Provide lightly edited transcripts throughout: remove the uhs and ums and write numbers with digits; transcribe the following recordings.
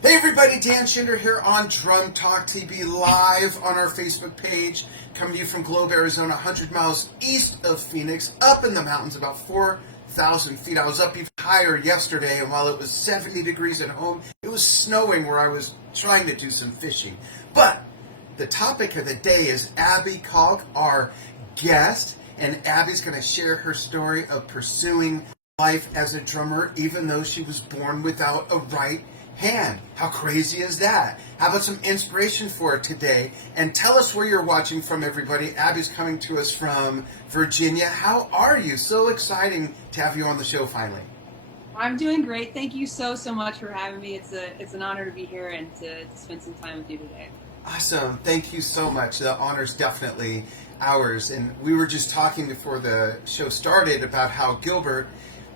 Hey everybody, Dan Schinder here on Drum Talk TV live on our Facebook page, coming to you from Globe, Arizona, 100 miles east of Phoenix, up in the mountains, about 4,000 feet. I was up even higher yesterday, and while it was 70 degrees at home, it was snowing where I was trying to do some fishing. But the topic of the day is Abby Caulk, our guest, and Abby's going to share her story of pursuing life as a drummer, even though she was born without a right hand. How crazy is that? How about some inspiration for it today? And tell us where you're watching from, everybody. Abby's coming to us from Virginia. How are you? So exciting to have you on the show finally. I'm doing great. Thank you so much for having me. It's an honor to be here and to spend some time with you today. Awesome. Thank you so much. The honor's definitely ours. And we were just talking before the show started about how Gilbert,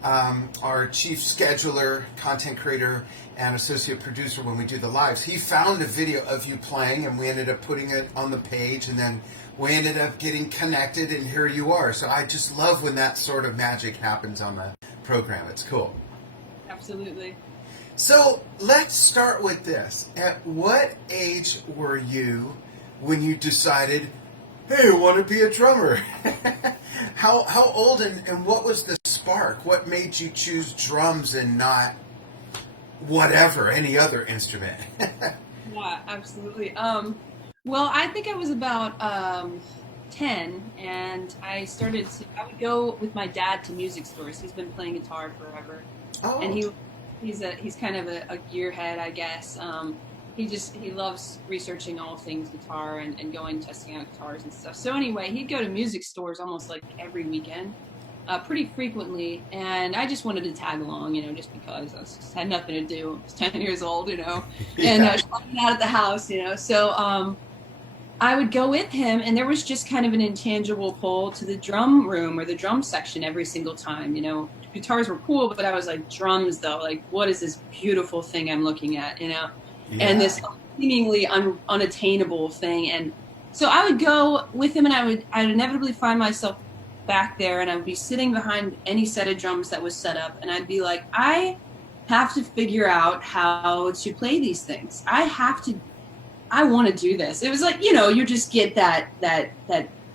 our chief scheduler, content creator, and associate producer when we do the lives, he found a video of you playing, and we ended up putting it on the page, and then we ended up getting connected, and here you are. So I just love when that sort of magic happens on the program. It's cool. Absolutely. So let's start with this. At what age were you when you decided, hey, I want to be a drummer? How old and what was the spark? What made you choose drums and not whatever, any other instrument? Yeah, absolutely. Well, I think I was about 10, and I would go with my dad to music stores. He's been playing guitar forever. Oh. And he's kind of a gearhead, I guess. He loves researching all things guitar and going testing out guitars and stuff. So anyway, he'd go to music stores almost like every weekend, pretty frequently, and I just wanted to tag along, just because had nothing to do. I was 10 years old, and hanging out at the house, So I would go with him, and there was just kind of an intangible pull to the drum room or the drum section every single time. Guitars were cool, but I was like, drums though, like, what is this beautiful thing I'm looking at, Yeah. And this seemingly unattainable thing. And so I would go with him, and I'd inevitably find myself back there, and I would be sitting behind any set of drums that was set up, and I'd be like, I have to figure out how to play these things. I want to do this. It was like, you just get that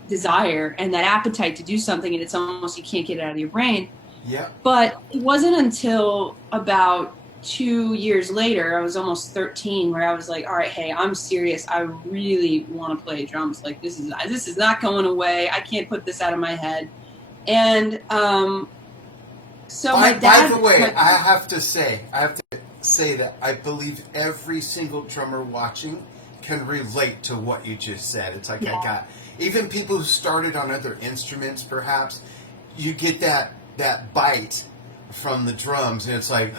desire and that appetite to do something, and it's almost, you can't get it out of your brain. Yeah. But it wasn't until about 2 years later, I was almost 13, where I was like, all right, hey, I'm serious. I really want to play drums. Like, this is not going away. I can't put this out of my head. And so by the way, I have to say that I believe every single drummer watching can relate to what you just said. It's like, I got, even people who started on other instruments, perhaps, you get that bite from the drums, and it's like,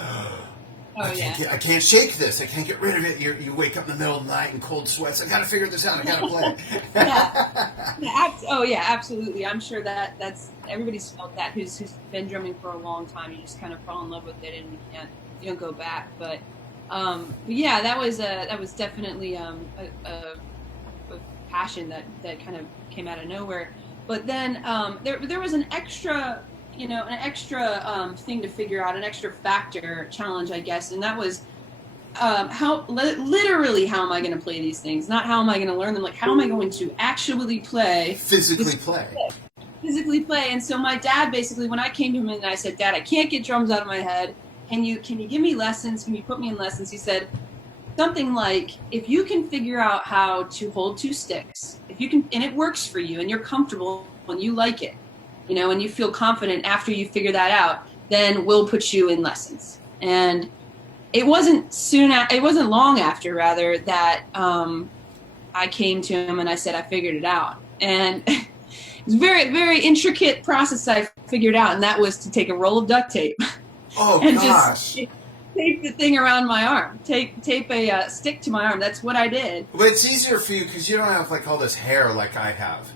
I can't shake this. I can't get rid of it. You wake up in the middle of the night in cold sweats. I got to figure this out. I got to play. Yeah, absolutely. I'm sure that's everybody's felt that who's been drumming for a long time. You just kind of fall in love with it, and you don't go back. But yeah, that was definitely a passion that kind of came out of nowhere. But then there was an extra thing to figure out, an extra factor challenge, I guess, and that was literally how am I going to play these things? Not how am I going to learn them, like how am I going to actually physically play. And so my dad, basically, when I came to him and I said, Dad, I can't get drums out of my head. Can you give me lessons? Can you put me in lessons? He said something like, if you can figure out how to hold two sticks, if you can, and it works for you and you're comfortable and you like it, and you feel confident after you figure that out, then we'll put you in lessons. And it wasn't long after, rather, that I came to him and I said, I figured it out. And it's a very, very intricate process I figured out, and that was to take a roll of duct tape. Oh, and gosh. Just tape the thing around my arm, tape a stick to my arm. That's what I did. But it's easier for you because you don't have like all this hair like I have.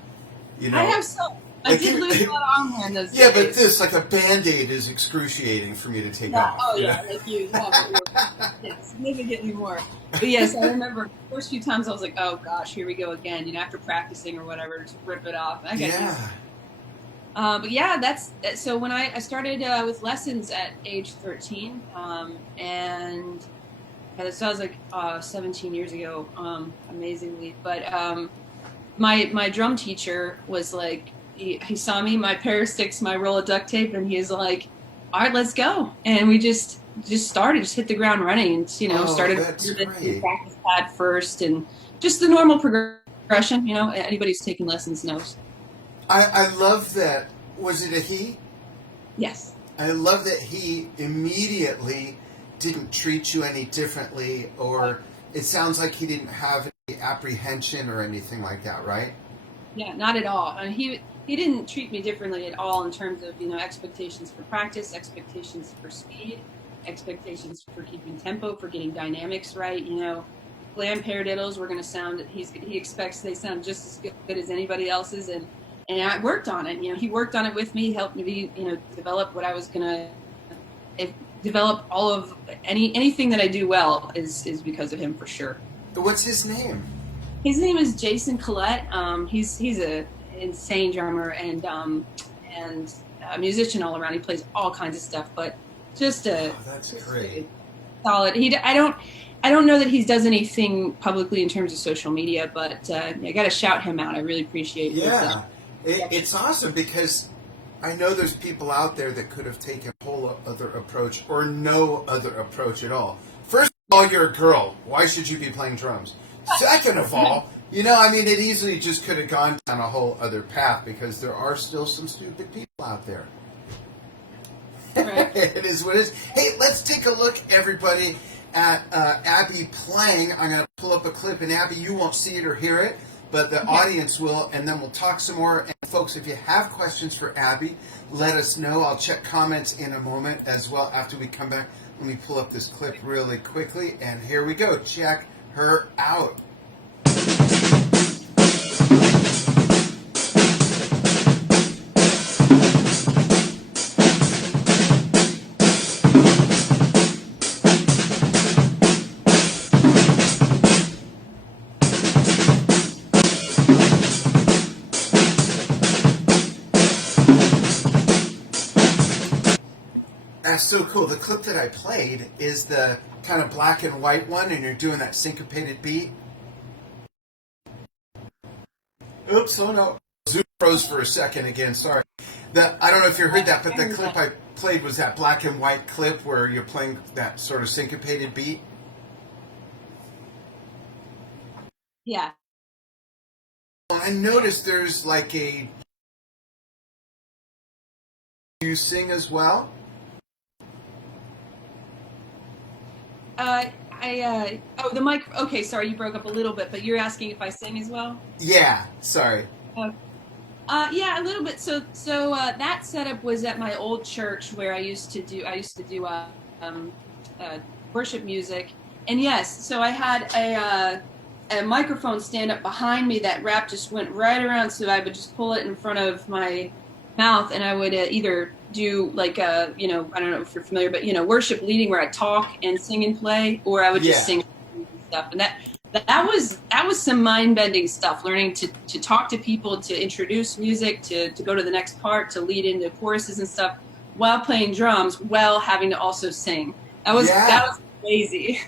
I have some. I did lose a lot of arm hair in those days. Yeah, but this, like a Band-Aid, is excruciating for me to take off. Oh, yeah, like you. Yeah, significantly more. But yes, I remember the first few times I was like, oh, gosh, here we go again. After practicing or whatever, just rip it off. But yeah, so when I started with lessons at age 13, and Yeah, so that was like 17 years ago, amazingly. But my drum teacher was like, he saw me, my pair of sticks, my roll of duct tape, and he was like, "All right, let's go." And we just started, just hit the ground running, and Oh, started that's with great. practice pad first, and just the normal progression. Anybody who's taking lessons knows. I love that. Was it a he? Yes. I love that he immediately didn't treat you any differently, or it sounds like he didn't have any apprehension or anything like that, right? Yeah, not at all. And he didn't treat me differently at all in terms of expectations for practice, expectations for speed, expectations for keeping tempo, for getting dynamics right. Glam paradiddles were going to sound. He expects they sound just as good as anybody else's, and I worked on it. He worked on it with me, helped me develop what I was going to develop. All of anything that I do well is because of him for sure. What's his name? His name is Jason Collette. He's a insane drummer and a musician all around. He plays all kinds of stuff, but just Oh, that's great. solid. I don't know that he does anything publicly in terms of social media, but I got to shout him out. I really appreciate Yeah, it's awesome because I know there's people out there that could have taken a whole other approach or no other approach at all. First of all, you're a girl. Why should you be playing drums? Second of all, it easily just could have gone down a whole other path because there are still some stupid people out there. Right. It is what it is. Hey, let's take a look, everybody, at Abby playing. I'm going to pull up a clip, and Abby, you won't see it or hear it, but the audience will, and then we'll talk some more. And folks, if you have questions for Abby, let us know. I'll check comments in a moment as well after we come back. Let me pull up this clip really quickly, and here we go. Check her out. That's so cool. The clip that I played is the kind of black and white one, and you're doing that syncopated beat. Oops, oh no. Zoom froze for a second again, sorry. I don't know if you heard that, but the clip I played was that black and white clip where you're playing that sort of syncopated beat. Yeah. I noticed there's like you sing as well? The mic. Okay, sorry, you broke up a little bit, but you're asking if I sing as well. Yeah, sorry. Yeah, a little bit. So that setup was at my old church where I used to do worship music, and yes, so I had a microphone stand up behind me that wrap just went right around, so I would just pull it in front of my mouth, and I would either do like I don't know if you're familiar, but worship leading where I talk and sing and play, or I would just sing and stuff, and that was some mind bending stuff. Learning to talk to people, to introduce music, to go to the next part, to lead into choruses and stuff, while playing drums, while having to also sing. That was crazy.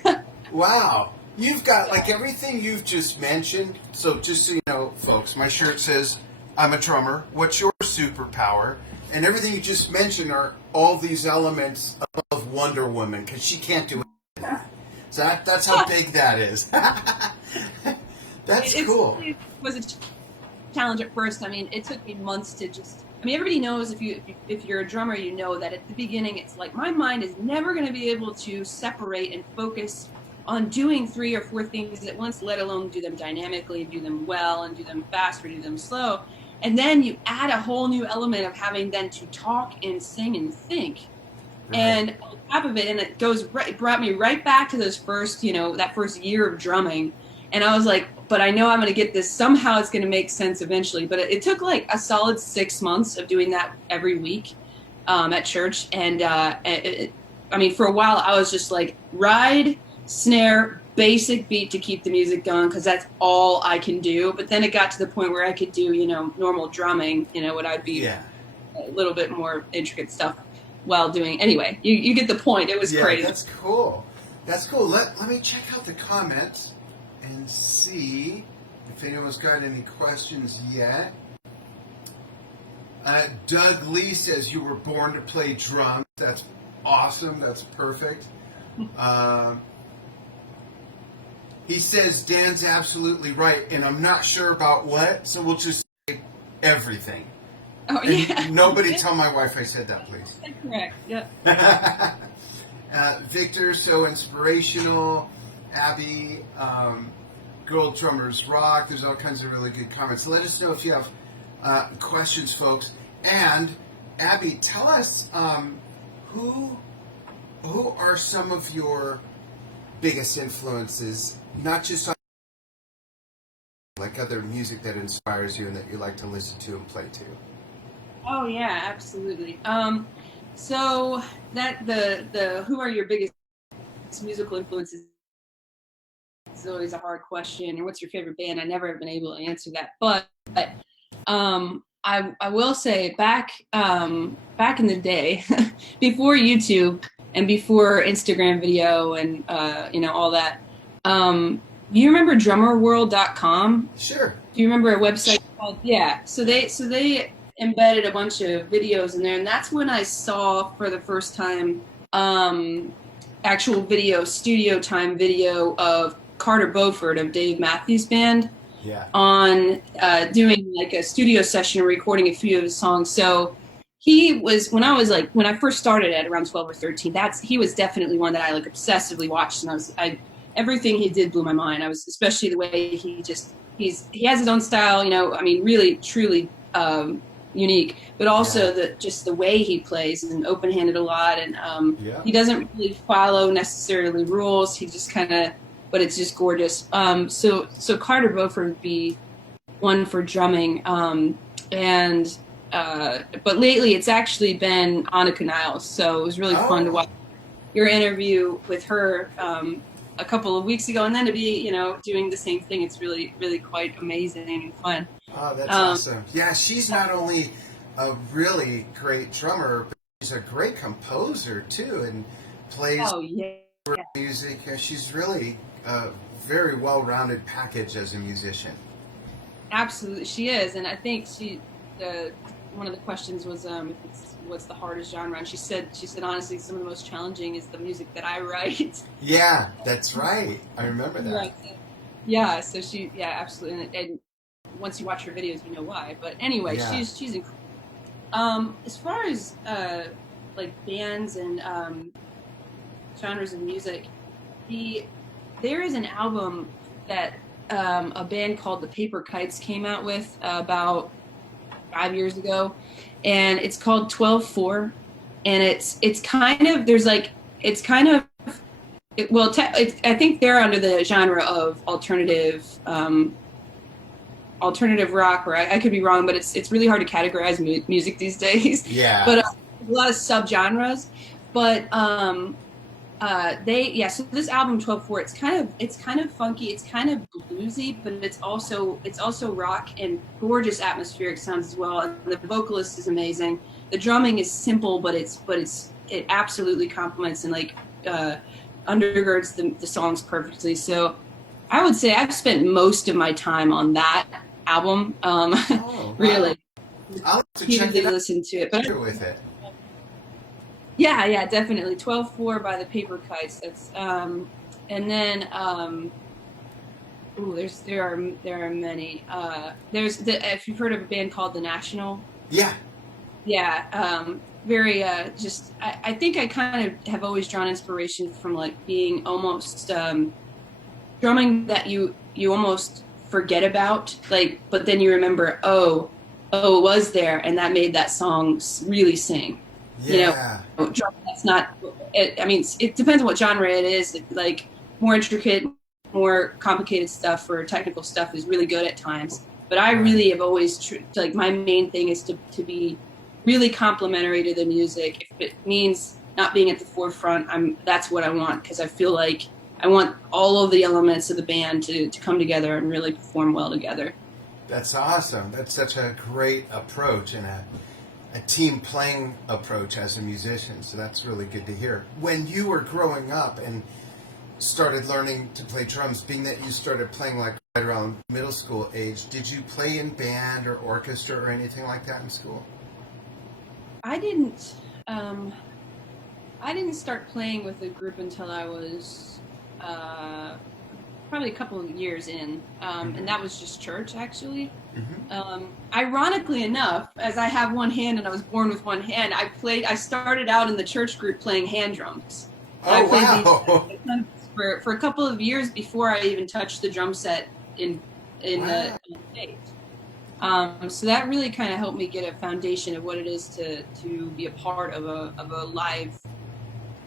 Wow. You've got like everything you've just mentioned. So just so you know, folks, my shirt says I'm a drummer. What's your superpower? And everything you just mentioned are all these elements of Wonder Woman because she can't do that. So that's how big that is. That's cool. It was a challenge at first. I mean, it took me months to just. I mean, everybody knows if you're a drummer, you know that at the beginning it's like my mind is never going to be able to separate and focus on doing 3 or 4 things at once, let alone do them dynamically, do them well, and do them fast or do them slow. And then you add a whole new element of having then to talk and sing and think. Right. And on top of it, and it brought me right back to those first, that first year of drumming. And I was like, but I know I'm going to get this. Somehow it's going to make sense eventually. But it took like a solid 6 months of doing that every week at church. And for a while I was just like ride, snare, basic beat to keep the music going because that's all I can do. But then it got to the point where I could do, normal drumming, what I'd be a little bit more intricate stuff while doing. Anyway, you get the point. It was crazy. That's cool. That's cool. Let me check out the comments and see if anyone's got any questions yet. Doug Lee says you were born to play drums. That's awesome. That's perfect. He says Dan's absolutely right, and I'm not sure about what, so we'll just say everything. Oh, and yeah. Nobody tell my wife I said that, please. Correct. Yep. Victor, so inspirational. Abby, girl drummers rock. There's all kinds of really good comments. Let us know if you have questions, folks. And Abby, tell us who are some of your biggest influences, not just on like other music that inspires you and that you like to listen to and play to. Oh yeah, absolutely. So that the who are your biggest musical influences is always a hard question. And what's your favorite band? I never have been able to answer that, but I will say back in the day, before YouTube and before Instagram video and all that. You remember drummerworld.com? Sure. Do you remember a website called? Yeah. So they embedded a bunch of videos in there, and that's when I saw for the first time actual video, studio time video of Carter Beauford of Dave Matthews Band. Yeah. On doing like a studio session and recording a few of his songs. So he was, when I first started at around 12 or 13, he was definitely one that I like obsessively watched, and everything he did blew my mind. I was, especially the way he has his own style, I mean, really, truly unique, but also the way he plays and open-handed a lot. And he doesn't really follow necessarily rules. He just kind of, but it's just gorgeous. So Carter Beauford would be one for drumming. But lately it's actually been Annika Niles. So it was really fun to watch your interview with her a couple of weeks ago, and then to be, doing the same thing. It's really, really quite amazing and fun. Oh, that's awesome. Yeah, she's not only a really great drummer, but she's a great composer too, and plays music. She's really a very well-rounded package as a musician. Absolutely, she is. And I think one of the questions was what's the hardest genre, and she said honestly some of the most challenging is the music that I write. Yeah, that's right. I remember that. Right. Yeah, so absolutely. And once you watch her videos, you know why. But anyway, she's incredible. As far as like bands and genres of music, there is an album that a band called the Paper Kites came out with about 5 years ago, and it's called 12/4, and it's kind of, there's like, it's kind of, I think they're under the genre of alternative rock, or I could be wrong, but it's really hard to categorize music these days. Yeah. But a lot of subgenres. But so this album 12/4, it's kind of funky, it's kind of bluesy, but it's also rock and gorgeous atmospheric sounds as well. And the vocalist is amazing. The drumming is simple, but it absolutely complements and like undergirds the songs perfectly. So I would say I've spent most of my time on that album. Really. I'll have to check it out. Listen to it, but with it. Yeah, definitely. 12/4 by the Paper Kites. That's and then there are many. There's if you've heard of a band called The National. Yeah. Yeah. Very I think I kind of have always drawn inspiration from like being almost drumming that you almost forget about, like, but then you remember, oh, it was there, and that made that song really sing. Yeah. That's not. I mean, it depends on what genre it is. Like more intricate, more complicated stuff or technical stuff is really good at times. But I really have always like my main thing is to be really complimentary to the music. If it means not being at the forefront, that's what I want, because I feel like I want all of the elements of the band to come together and really perform well together. That's awesome. That's such a great approach and a team playing approach as a musician. So that's really good to hear. When you were growing up and started learning to play drums, being that you started playing like right around middle school age, did you play in band or orchestra or anything like that in school? I didn't. I didn't start playing with a group until I was probably a couple of years in, and that was just church actually. Ironically enough, as I have one hand and I was born with one hand, I started out in the church group playing hand drums. Oh, I played wow. these for a couple of years before I even touched the drum set in Wow. the stage. So that really kind of helped me get a foundation of what it is to be a part of a live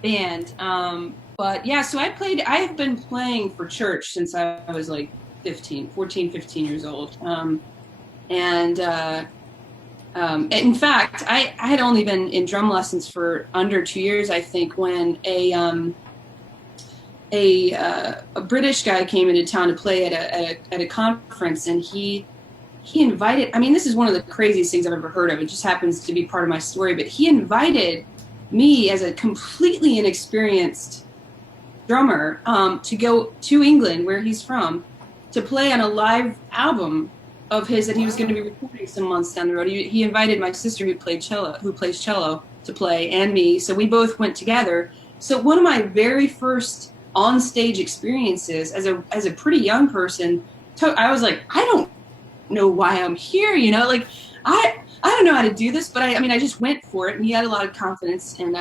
band. But yeah, so I have been playing for church since I was like 15 years old. And in fact, I had only been in drum lessons for under 2 years, I think, when a British guy came into town to play at a conference, and he invited. I mean, this is one of the craziest things I've ever heard of. It just happens to be part of my story, but he invited me as a completely inexperienced drummer to go to England, where he's from, to play on a live album of his that he was going to be recording some months down the road. He invited my sister who plays cello to play, and me. So we both went together. So one of my very first on stage experiences as a pretty young person, I was like, I don't know why I'm here, like I don't know how to do this, but I mean I just went for it, and he had a lot of confidence and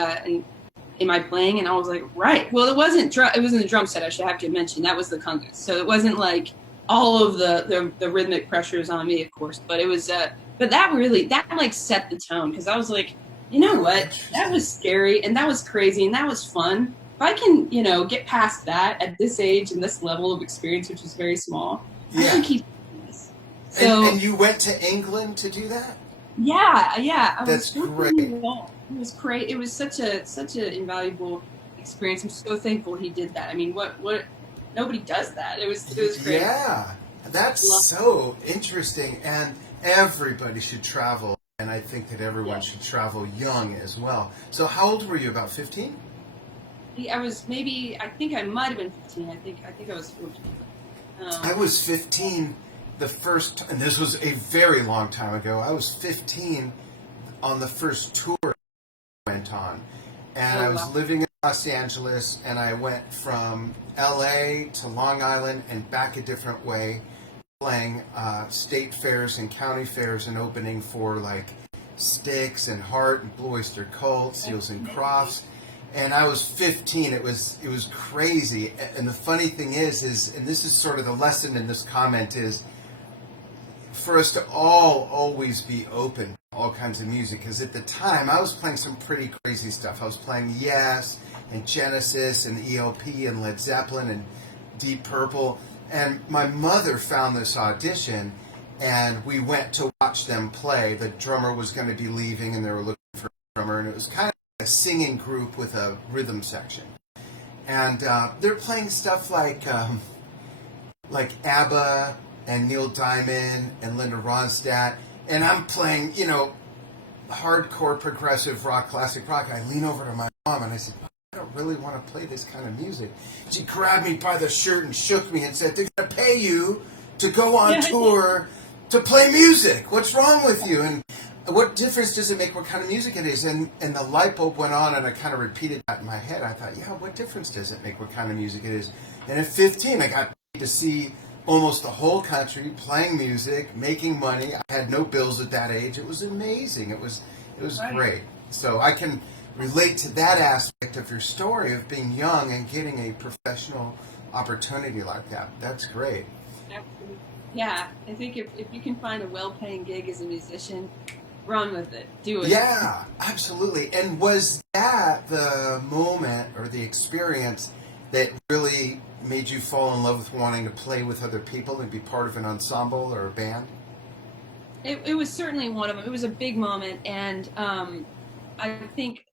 in my playing, and I was like, right. Well, it wasn't the drum set, I should have to mention. That was the congas. So it wasn't like all of the rhythmic pressures on me, of course, but it was but that like set the tone, because I was like, you know what, that was scary and that was crazy and that was fun. If I can, get past that at this age and this level of experience, which is very small, I can keep doing this. So, And you went to England to do that? Yeah. That's great. It was great. It was such an invaluable experience. I'm so thankful he did that. I mean, what nobody does that. It was great. Yeah, that's so interesting, and everybody should travel, and I think that everyone should travel young as well. So how old were you, about 15? I think I might have been 15. I think I was 14. I was 15 the first, and this was a very long time ago. I was 15 on the first tour I went on, and I was living in Los Angeles, and I went from LA to Long Island and back a different way, playing state fairs and county fairs and opening for like Styx and Hart and Blue Oyster Cult, Seals and Crofts. And I was 15. It was crazy. And the funny thing is, and this is sort of the lesson in this comment, is for us to always be open to all kinds of music. Because at the time, I was playing some pretty crazy stuff. I was playing Yes and Genesis and ELP and Led Zeppelin and Deep Purple. And my mother found this audition, and we went to watch them play. The drummer was going to be leaving, and they were looking for a drummer. And it was kind of a singing group with a rhythm section. And they're playing stuff like ABBA and Neil Diamond and Linda Ronstadt, and I'm playing, hardcore progressive rock, classic rock. I lean over to my mom and I said, I don't really want to play this kind of music. She grabbed me by the shirt and shook me and said, they're going to pay you to go on tour to play music. What's wrong with you? And what difference does it make what kind of music it is? And the light bulb went on, and I kind of repeated that in my head. I thought, what difference does it make what kind of music it is? And at 15, I got to see almost the whole country playing music, making money. I had no bills at that age. It was amazing. It was great. So I can relate to that aspect of your story of being young and getting a professional opportunity like that. That's great. Absolutely. Yeah, I think if you can find a well-paying gig as a musician, run with it. Do it. Yeah, absolutely. And was that the moment or the experience that really made you fall in love with wanting to play with other people and be part of an ensemble or a band? It was certainly one of them. It was a big moment, and I think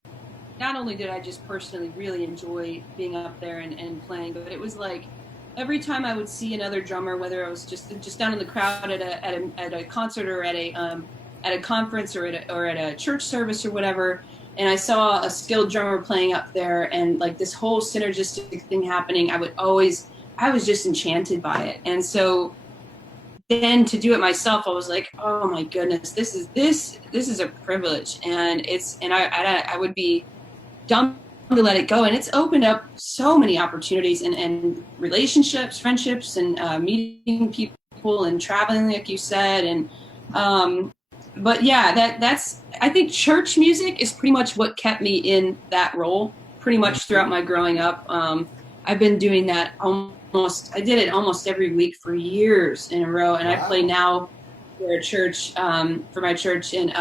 not only did I just personally really enjoy being up there and playing, but it was like every time I would see another drummer, whether I was just down in the crowd at a concert or at a conference or at a church service or whatever, and I saw a skilled drummer playing up there, and like this whole synergistic thing happening, I was just enchanted by it. And so then to do it myself, I was like, oh my goodness, this is a privilege, and I would be dumb to let it go. And it's opened up so many opportunities and relationships, friendships, and meeting people and traveling, like you said. And but yeah, that's I think church music is pretty much what kept me in that role pretty much throughout my growing up. I've been doing that I did it almost every week for years in a row, and wow. I play now for a church, for my church, and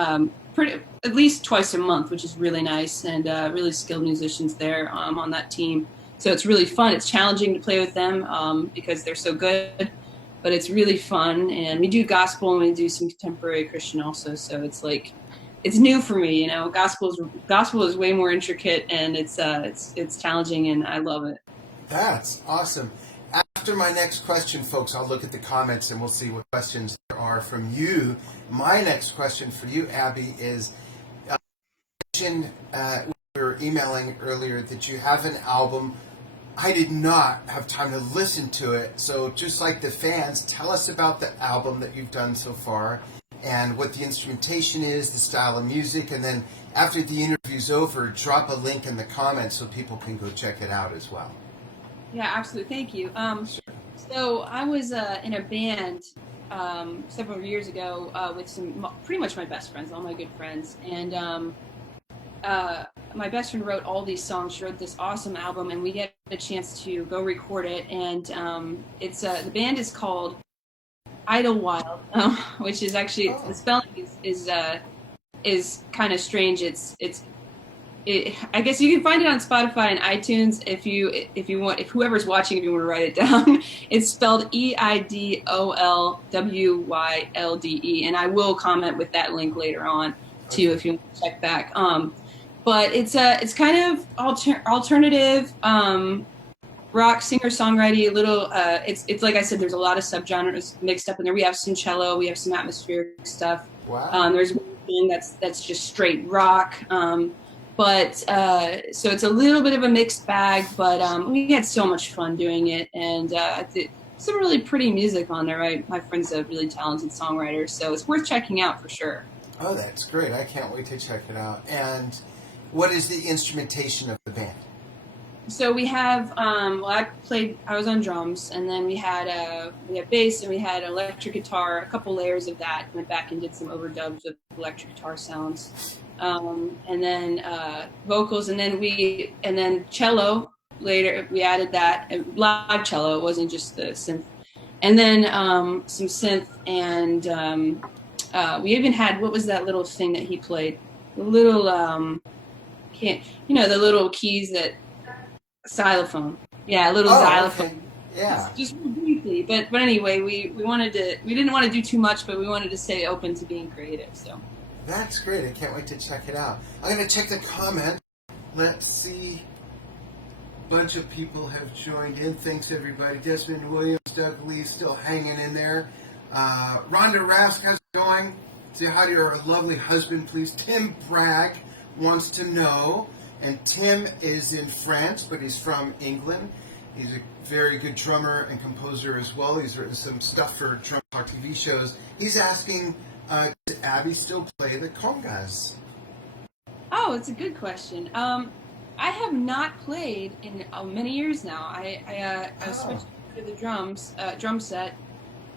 at least twice a month, which is really nice, and really skilled musicians there on that team. So it's really fun. It's challenging to play with them because they're so good, but it's really fun. And we do gospel and we do some contemporary Christian also. So it's like, it's new for me, you know. Gospel is way more intricate, and it's challenging, and I love it. That's awesome. After my next question, folks, I'll look at the comments and we'll see what questions there are from you. My next question for you, Abby, is we were emailing earlier that you have an album. I did not have time to listen to it, so just like the fans, tell us about the album that you've done so far and what the instrumentation is, the style of music, and then after the interview's over, drop a link in the comments so people can go check it out as well. Yeah, absolutely. Thank you. So I was in a band several years ago with pretty much my best friends, all my good friends. And my best friend wrote all these songs. She wrote this awesome album, and we get a chance to go record it. And the band is called Idlewild, which is actually, the spelling is kind of strange. I guess you can find it on Spotify and iTunes if you want, if whoever's watching, if you want to write it down. It's spelled Eidolwylde, and I will comment with that link later on too if you want to check back. But it's kind of alternative rock, singer-songwriting, a little. It's like I said, there's a lot of subgenres mixed up in there. We have some cello, we have some atmospheric stuff. Wow. There's one thing that's just straight rock. But so it's a little bit of a mixed bag, but we had so much fun doing it, and some really pretty music on there. Right, my friend's a really talented songwriter, so it's worth checking out for sure. Oh, that's great! I can't wait to check it out. And what is the instrumentation of the band? So we have, I was on drums, and then we had bass, and we had electric guitar, a couple layers of that. Went back and did some overdubs of electric guitar sounds. And then vocals, and then cello later. We added that live cello. It wasn't just the synth. And then some synth, and we even had, what was that little thing that he played? The little the little keys that xylophone. Yeah, a little xylophone. Okay. Yeah. Just briefly, but anyway, we didn't want to do too much, but we wanted to stay open to being creative. So. That's great. I can't wait to check it out. I'm going to check the comment. Let's see. A bunch of people have joined in. Thanks, everybody. Desmond Williams, Doug Lee, still hanging in there. Rhonda Rask, how's it going? Say hi to your lovely husband, please. Tim Bragg wants to know. And Tim is in France, but he's from England. He's a very good drummer and composer as well. He's written some stuff for Drum Talk TV shows. He's asking, does Abby still play the congas? Oh, it's a good question. I have not played in many years now. I switched to the drum set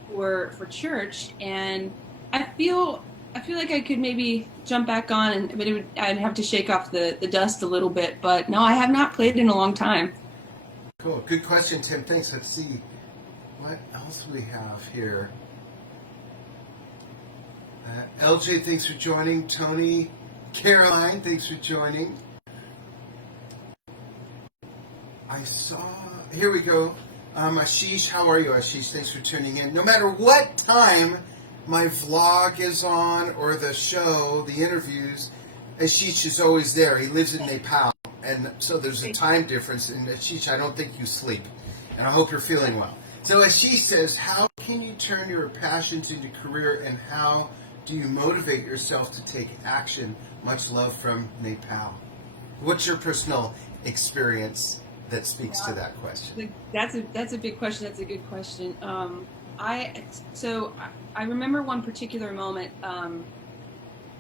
for church, and I feel like I could maybe jump back on, but I'd have to shake off the dust a little bit. But no, I have not played in a long time. Cool. Good question, Tim. Thanks. Let's see what else we have here. LJ, thanks for joining. Tony, Caroline, thanks for joining. Here we go. Ashish, how are you, Ashish? Thanks for tuning in. No matter what time my vlog is on or the show, the interviews, Ashish is always there. He lives in Nepal, and so there's a time difference. And Ashish, I don't think you sleep, and I hope you're feeling well. So Ashish says, how can you turn your passions into career, and how do you motivate yourself to take action? Much love from Nepal. What's your personal experience that speaks to that question? That's a big question. That's a good question. I so I remember one particular moment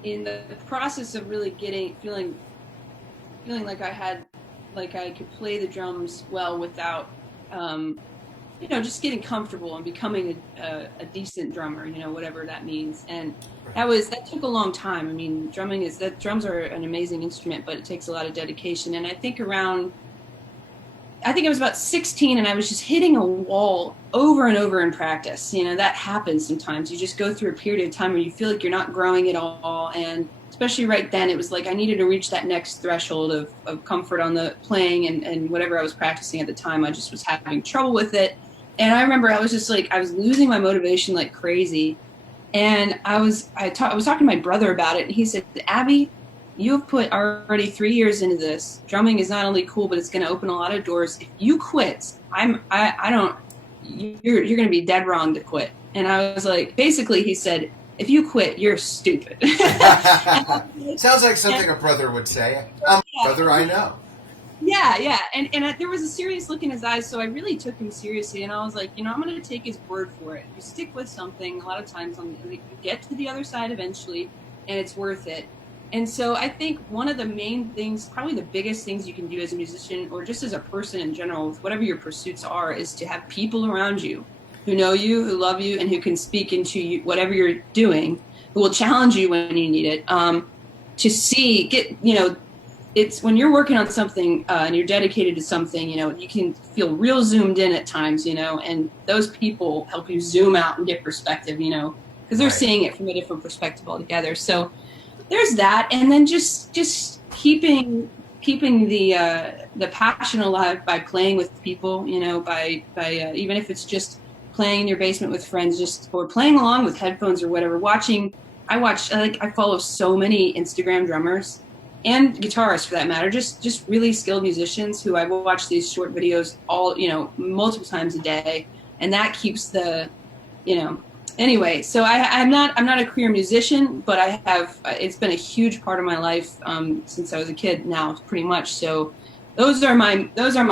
in the process of really feeling like I could play the drums well without just getting comfortable and becoming a decent drummer, whatever that means. And that took a long time. I mean, drums are an amazing instrument, but it takes a lot of dedication. And I think I was about 16 and I was just hitting a wall over and over in practice. That happens sometimes. You just go through a period of time where you feel like you're not growing at all. And especially right then, it was like I needed to reach that next threshold of comfort on the playing and whatever I was practicing at the time. I just was having trouble with it. And I remember I was just like, I was losing my motivation like crazy. And I was talking to my brother about it, and he said, Abby, you have put already 3 years into this. Drumming is not only cool, but it's going to open a lot of doors. If you quit, you're going to be dead wrong to quit. And I was like, basically, he said, if you quit, you're stupid. Sounds like something a brother would say. Brother I know. Yeah. And there was a serious look in his eyes, so I really took him seriously. And I was like, I'm going to take his word for it. You stick with something, a lot of times you get to the other side eventually, and it's worth it. And so I think one of the main things, probably the biggest things you can do as a musician or just as a person in general, with whatever your pursuits are, is to have people around you who know you, who love you, and who can speak into you, whatever you're doing, who will challenge you when you need it. It's when you're working on something and you're dedicated to something, you can feel real zoomed in at times, and those people help you zoom out and get perspective, because they're seeing it from a different perspective altogether. So there's that. And then just keeping the passion alive by playing with people, by even if it's just playing in your basement with friends, or playing along with headphones or whatever, I follow so many Instagram drummers and guitarists, for that matter, just really skilled musicians who I watch these short videos all, multiple times a day. And that keeps anyway, so I'm not a career musician, but it's been a huge part of my life since I was a kid now, pretty much. So those are my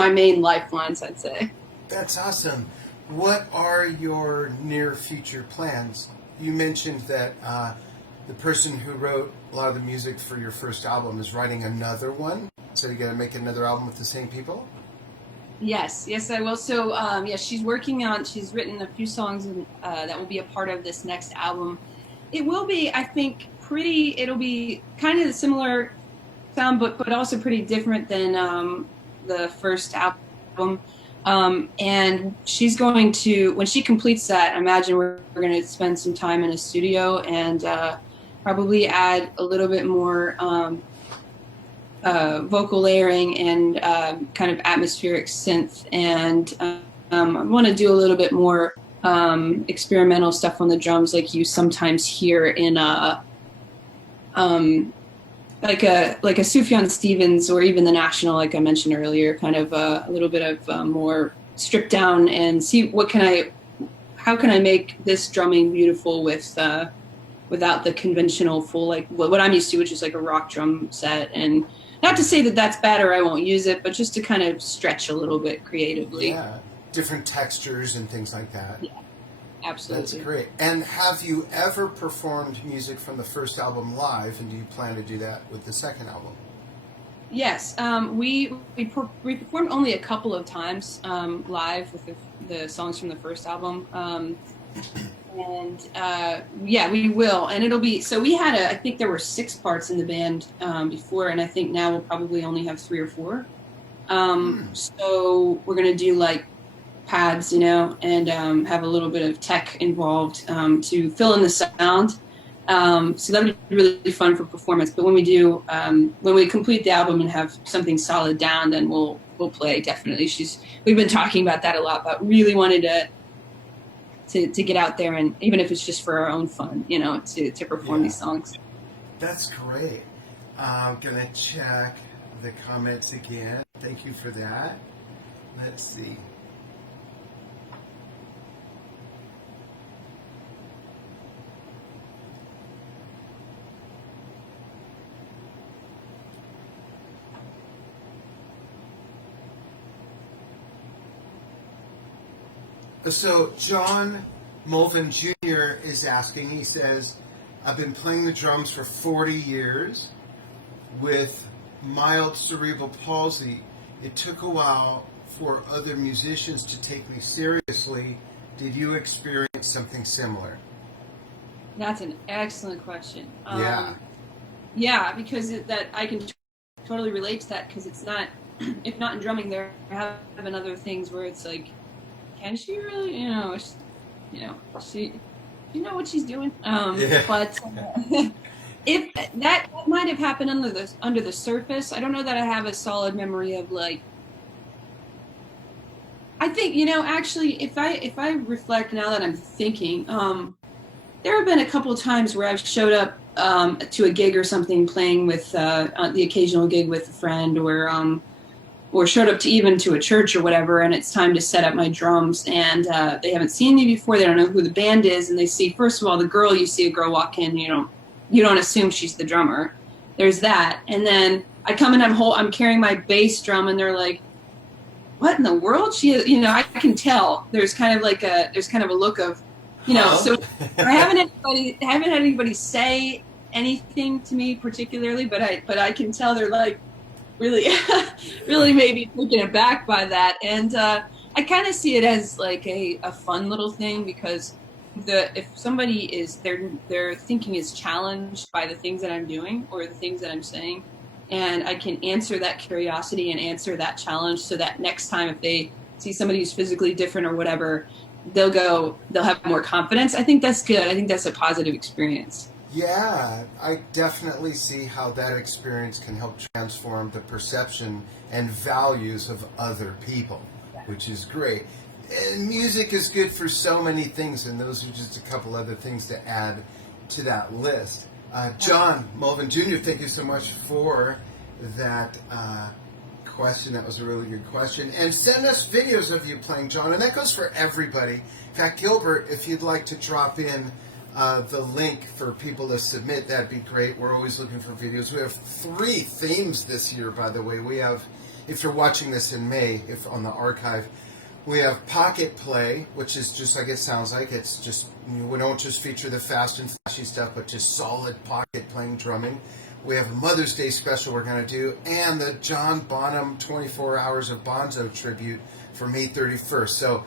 main lifelines, I'd say. That's awesome. What are your near future plans? You mentioned that the person who wrote a lot of the music for your first album is writing another one. So you're going to make another album with the same people? Yes, I will. So, she's written a few songs that will be a part of this next album. It will be, I think, it'll be kind of a similar sound, but also pretty different than the first album. And she's going to, when she completes that, I imagine we're going to spend some time in a studio and probably add a little bit more vocal layering and kind of atmospheric synth. And I want to do a little bit more experimental stuff on the drums, like you sometimes hear in like a Sufjan Stevens or even the National, like I mentioned earlier, kind of a little bit of more stripped down and see how can I make this drumming beautiful without the conventional full, like what I'm used to, which is like a rock drum set. And not to say that that's bad or I won't use it, but just to kind of stretch a little bit creatively. Yeah, different textures and things like that. Yeah, absolutely. That's great. And have you ever performed music from the first album live, and do you plan to do that with the second album? Yes, we performed only a couple of times live with the songs from the first album. We will, and it'll be, so we had I think there were 6 parts in the band before, and I think now we'll probably only have 3 or 4. So we're gonna do like pads, and have a little bit of tech involved to fill in the sound. So that would be really fun for performance. But when we complete the album and have something solid down, then we'll play, definitely. We've been talking about that a lot, but really wanted to get out there, and even if it's just for our own fun, to perform these songs. That's great. I'm going to check the comments again. Thank you for that. Let's see. So John Mulvin Jr. is asking, he says, I've been playing the drums for 40 years with mild cerebral palsy. It took a while for other musicians to take me seriously. Did you experience something similar? That's an excellent question. Yeah. Yeah, because that I can totally relate to that, because it's not, if not in drumming, there have been other things where it's like, can she really, she, you know what she's doing? Yeah. But if that might have happened under the surface. I don't know that I have a solid memory of, like, I think, actually, if I reflect now that I'm thinking, there have been a couple of times where I've showed up to a gig or something, playing with the occasional gig with a friend, or showed up to a church or whatever, and it's time to set up my drums, and they haven't seen me before. They don't know who the band is, and they see, first of all, you see a girl walk in, you don't assume she's the drummer. There's that, and then I come in, I'm carrying my bass drum, and they're like, "What in the world?" I can tell. There's kind of a look of, So I haven't had anybody say anything to me particularly, but I can tell they're like really, really maybe taken aback by that, and I kind of see it as like a fun little thing, because if somebody is their thinking is challenged by the things that I'm doing or the things that I'm saying, and I can answer that curiosity and answer that challenge, so that next time if they see somebody who's physically different or whatever, they'll have more confidence. I think that's good. I think that's a positive experience. Yeah, I definitely see how that experience can help transform the perception and values of other people, which is great. And music is good for so many things, and those are just a couple other things to add to that list. John Mulvin Jr., thank you so much for that question. That was a really good question. And send us videos of you playing, John, and that goes for everybody. In fact, Gilbert, if you'd like to drop in the link for people to submit, that'd be great. We're always looking for videos. We have 3 themes this year, by the way. We have, if you're watching this in May, if on the archive, we have Pocket Play, which is just like it sounds like. It's just, we don't just feature the fast and flashy stuff, but just solid pocket playing drumming. We have a Mother's Day special we're going to do, and the John Bonham 24 Hours of Bonzo tribute for May 31st. So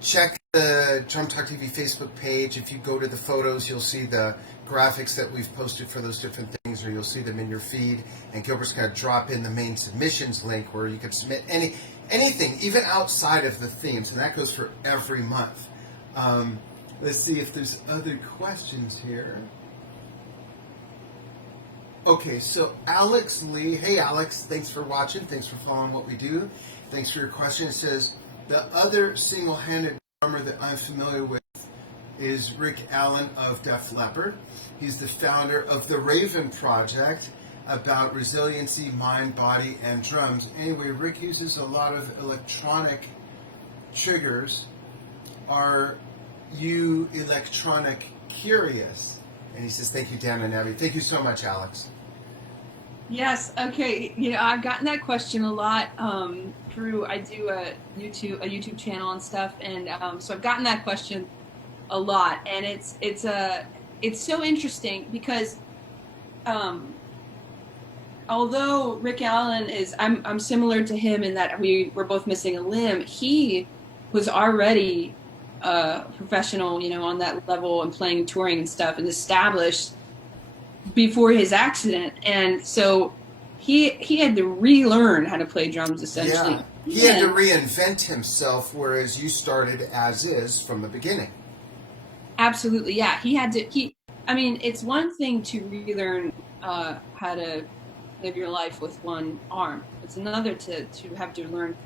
check the Drum Talk TV Facebook page. If you go to the photos, you'll see the graphics that we've posted for those different things, or you'll see them in your feed. And Gilbert's going to drop in the main submissions link where you can submit anything, even outside of the themes, and that goes for every month. Let's see if there's other questions here. Okay, so Alex Lee. Hey, Alex, thanks for watching. Thanks for following what we do. Thanks for your question. It says, the other single-handed drummer that I'm familiar with is Rick Allen of Def Leppard. He's the founder of the Raven Project, about resiliency, mind, body, and drums. Anyway, Rick uses a lot of electronic triggers. Are you electronic curious? And he says, thank you, Dan and Abby. Thank you so much, Alex. Yes. Okay. I've gotten that question a lot through, I do a YouTube channel and stuff. And so I've gotten that question a lot. And it's so interesting because although Rick Allen I'm similar to him in that we're both missing a limb, he was already professional, on that level, and playing, touring and stuff, and established before his accident. And so he had to relearn how to play drums, essentially. Yeah. He had to reinvent himself, whereas you started as is from the beginning. Absolutely, yeah. He had to. It's one thing to relearn how to live your life with one arm. It's another to have to learn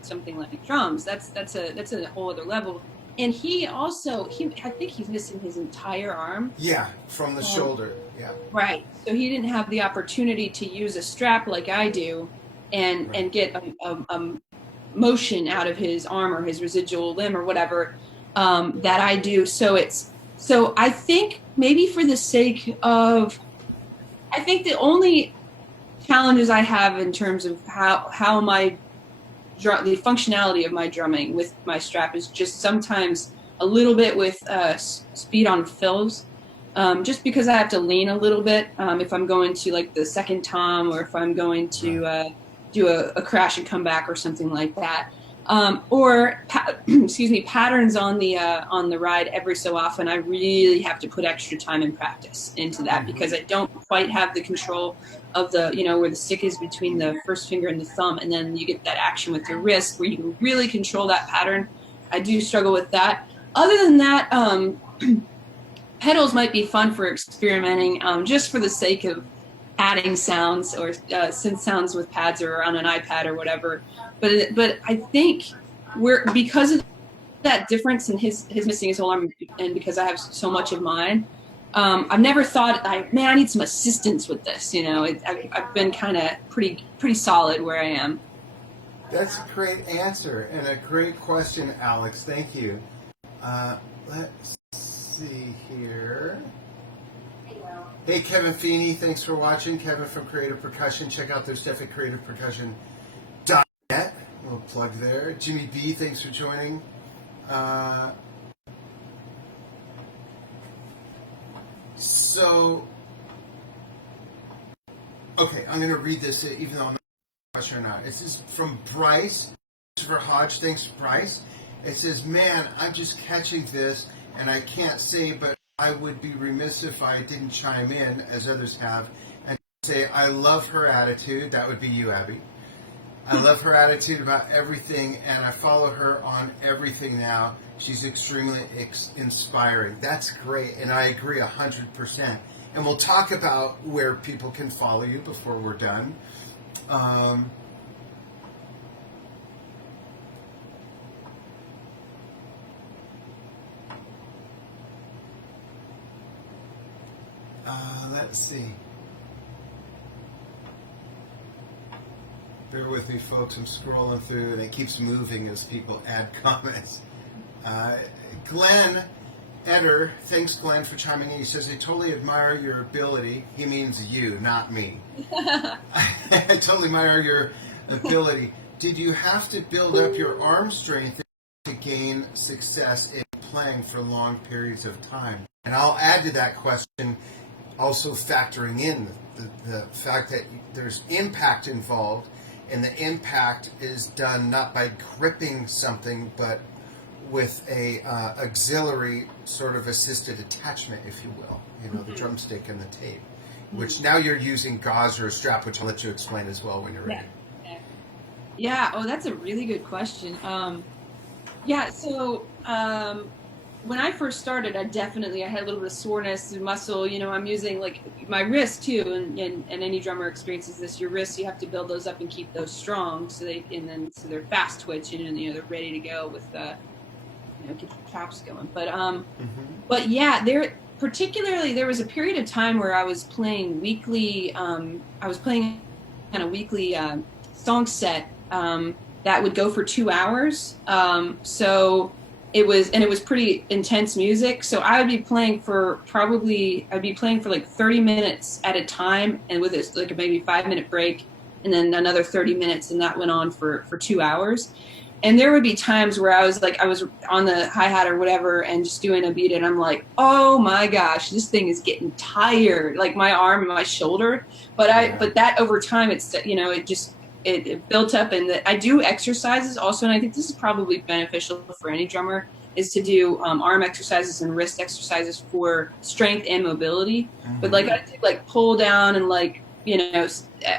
something like drums. That's a whole other level. And I think he's missing his entire arm. Yeah, from the shoulder. Yeah. Right. So he didn't have the opportunity to use a strap like I do, and get a motion out of his arm or his residual limb or whatever that I do. So I think maybe for the sake of, I think the only challenges I have in terms of how my the functionality of my drumming with my strap is just sometimes a little bit with speed on fills, just because I have to lean a little bit if I'm going to like the second tom, or if I'm going to do a crash and come back or something like that. Excuse me, patterns on the ride every so often. I really have to put extra time and practice into that because I don't quite have the control of the, where the stick is between the first finger and the thumb, and then you get that action with your wrist where you can really control that pattern. I do struggle with that. Other than that, pedals might be fun for experimenting, just for the sake of adding sounds or synth sounds with pads or on an iPad or whatever. But I think because of that difference in his missing his whole arm, and because I have so much of mine, I've never thought, I need some assistance with this. I've been kind of pretty solid where I am. That's a great answer and a great question, Alex. Thank you. Let's see here. Hey, Kevin Feeney, thanks for watching. Kevin from Creative Percussion. Check out their stuff at creativepercussion.net. A little plug there. Jimmy B, thanks for joining. Okay, I'm going to read this even though I'm not a question or not. This is from Bryce. Christopher Hodge, thanks, Bryce. It says, man, I'm just catching this, and I can't say, but I would be remiss if I didn't chime in, as others have, and say I love her attitude. That would be you, Abby. I love her attitude about everything, and I follow her on everything now. She's extremely inspiring. That's great, and I agree 100%. And we'll talk about where people can follow you before we're done. Let's see. Bear with me, folks. I'm scrolling through, and it keeps moving as people add comments. Glenn Eder, thanks, Glenn, for chiming in. He says, I totally admire your ability. He means you, not me. I totally admire your ability. Did you have to build up your arm strength to gain success in playing for long periods of time? And I'll add to that question, also factoring in the fact that there's impact involved, and the impact is done not by gripping something, but with a auxiliary sort of assisted attachment, if you will, the drumstick and the tape, which now you're using gauze or a strap, which I'll let you explain as well when you're ready. Yeah. Oh, that's a really good question. So when I first started, I had a little bit of soreness and muscle. I'm using like my wrist too, and any drummer experiences this. Your wrists, you have to build those up and keep those strong, so they're fast twitch, and they're ready to go with get the chops going. But yeah, there was a period of time where I was playing weekly. I was playing on a weekly song set that would go for 2 hours. So it was pretty intense music. So I would be playing for like 30 minutes at a time, and with this like maybe 5-minute break, and then another 30 minutes, and that went on for 2 hours. And there would be times where I was on the hi-hat or whatever and just doing a beat, and I'm like, oh my gosh, this thing is getting tired, like my arm and my shoulder. But that over time, it built up, and I do exercises also, and I think this is probably beneficial for any drummer, is to do arm exercises and wrist exercises for strength and mobility. But like I did like pull down and a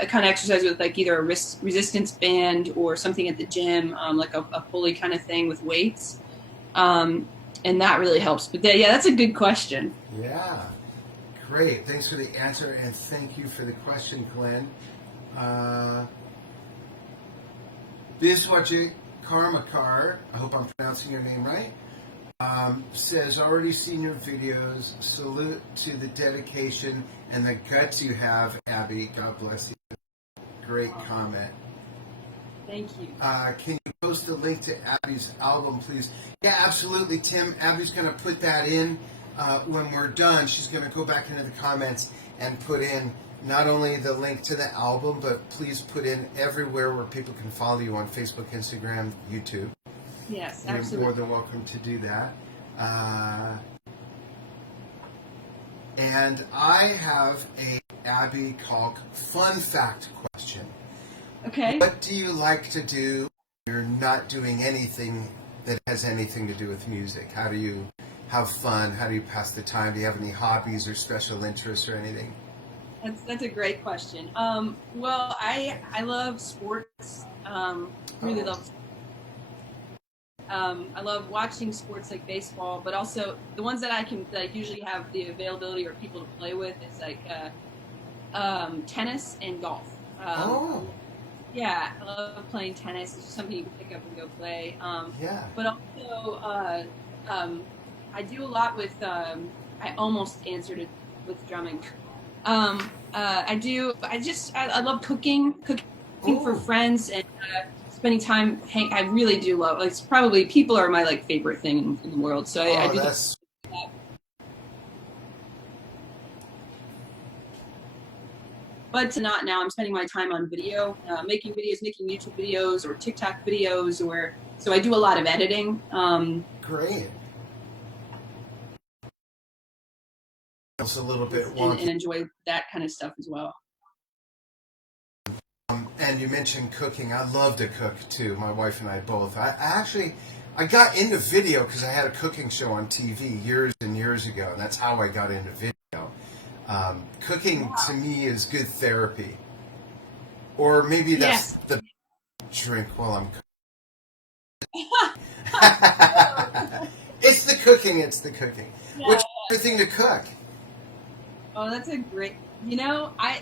kind of exercise with like either a resistance band or something at the gym, like a pulley kind of thing with weights, and that really helps. But that's a good question. Yeah, great. Thanks for the answer, and thank you for the question, Glenn. Biswajit Karmakar, I hope I'm pronouncing your name right, says, already seen your videos. Salute to the dedication and the guts you have, Abby. God bless you. Great comment. Thank you. Can you post a link to Abby's album, please? Yeah, absolutely, Tim. Abby's going to put that in when we're done. She's going to go back into the comments and put in not only the link to the album, but please put in everywhere where people can follow you on Facebook, Instagram, YouTube. Yes, You're absolutely. more than welcome to do that. And I have a Abby Caulk fun fact question. Okay. What do you like to do when you're not doing anything that has anything to do with music? How do you have fun? How do you pass the time? Do you have any hobbies or special interests or anything? That's a great question. Well, I love sports. Really love. I love watching sports like baseball, but also the ones that I usually have the availability or people to play with is like tennis and golf. Yeah, I love playing tennis. It's just something you can pick up and go play. Yeah. But also, I do a lot with. I almost answered it with drumming. I do. I love cooking for friends and spending time. I really do love. Like, it's probably people are my like favorite thing in the world. So I do. That's... But not now. I'm spending my time on video, making videos, making YouTube videos or TikTok videos, or so I do a lot of editing. Great. It's a little bit and enjoy that kind of stuff as well. And you mentioned cooking. I love to cook too. My wife and I both. I got into video because I had a cooking show on TV years and years ago, and that's how I got into video. Cooking to me is good therapy, or maybe that's the drink while I'm cooking. It's the cooking. It's the cooking. Yeah. What's your favorite thing to cook? Oh, that's a great.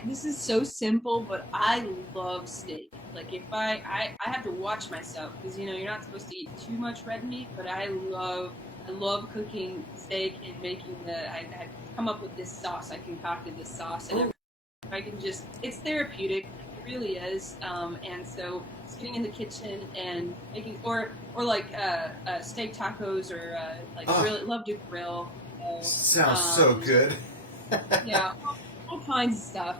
This is so simple, but I love steak. Like if I have to watch myself because you're not supposed to eat too much red meat, but I love cooking steak and making I've come up with this sauce. I concocted this sauce, and I can just, it's therapeutic. It really is. And so sitting in the kitchen and making, or like steak tacos, or really love to grill. Sounds so good. Yeah, all kinds of stuff.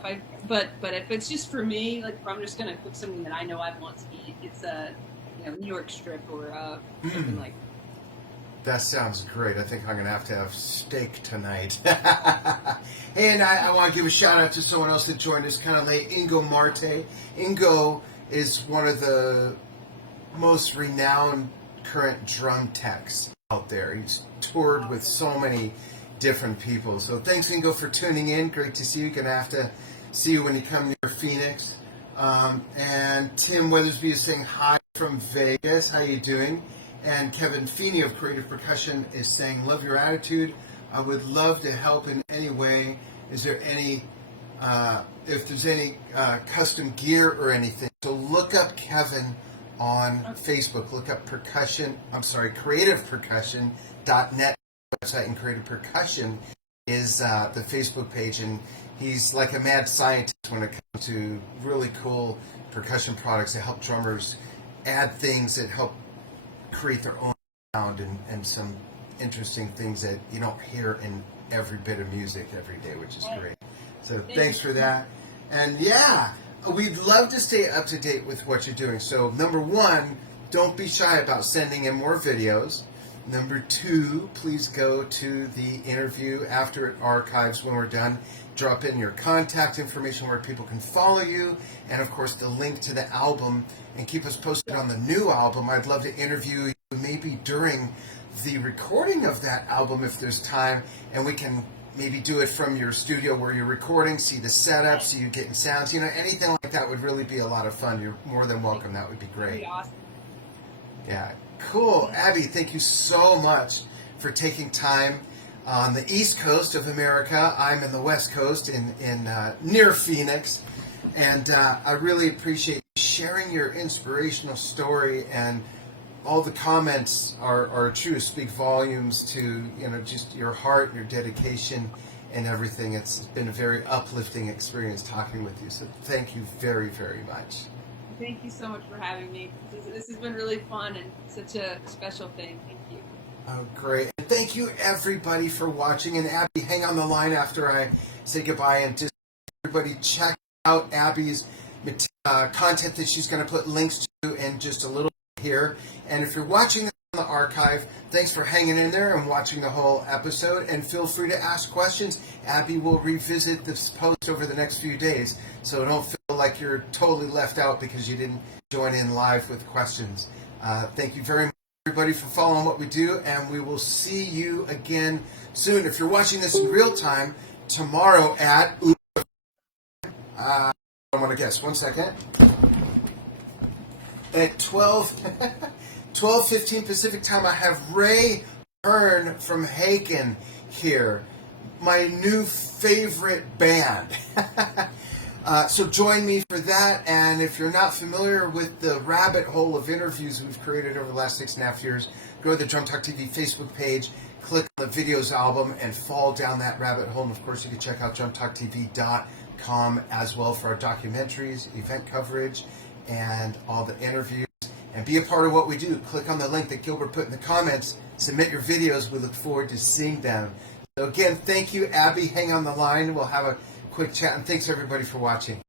But if it's just for me, like if I'm just gonna cook something that I know I want to eat, it's a New York strip or something like that. That sounds great. I think I'm going to have steak tonight. And I want to give a shout out to someone else that joined us kind of late, Ingo Marte. Ingo is one of the most renowned current drum techs out there. He's toured with so many different people. So thanks, Ingo, for tuning in. Great to see you. Going to have to see you when you come near Phoenix. And Tim Weathersby is saying hi from Vegas. How you doing? And Kevin Feeney of Creative Percussion is saying, love your attitude. I would love to help in any way. Is there any, if there's any custom gear or anything? So look up Kevin on Facebook. Look up creativepercussion.net website, and Creative Percussion is the Facebook page. And he's like a mad scientist when it comes to really cool percussion products that help drummers add things that help create their own sound and some interesting things that you don't hear in every bit of music every day, which is great. So thanks for that. And yeah, we'd love to stay up to date with what you're doing. So number one, don't be shy about sending in more videos. Number two, please go to the interview after it archives when we're done. Drop in your contact information where people can follow you, and of course the link to the album, and keep us posted on the new album. I'd love to interview you maybe during the recording of that album if there's time, and we can maybe do it from your studio where you're recording, see the setup, see you getting sounds, anything like that would really be a lot of fun. You're more than welcome. That would be great. Awesome. Yeah, cool. Abby, thank you so much for taking time on the East Coast of America. I'm in the West Coast in near Phoenix, and I really appreciate sharing your inspirational story, and all the comments are true, speak volumes to just your heart, your dedication, and everything. It's been a very uplifting experience talking with you, so thank you very, very much. Thank you so much for having me. This has been really fun and such a special thing. Thank you. Oh, great. And thank you, everybody, for watching. And Abby, hang on the line after I say goodbye and just everybody check out Abby's content that she's going to put links to in just a little bit here. And if you're watching this on the archive, thanks for hanging in there and watching the whole episode. And feel free to ask questions. Abby will revisit this post over the next few days, so don't feel like you're totally left out because you didn't join in live with questions. Thank you very much, everybody, for following what we do, and we will see you again soon. If you're watching this in real time, tomorrow at I want to guess. 1 second. At 12:15 Pacific time, I have Ray Hearn from Haken here, my new favorite band. So join me for that. And if you're not familiar with the rabbit hole of interviews we've created over the last 6.5 years, go to the Drum Talk TV Facebook page, click on the videos album, and fall down that rabbit hole. And of course, you can check out drumtalktv.com as well for our documentaries, event coverage, and all the interviews. And be a part of what we do. Click on the link that Gilbert put in the comments. Submit your videos. We look forward to seeing them. So again, thank you, Abby. Hang on the line. We'll have a quick chat. And thanks, everybody, for watching.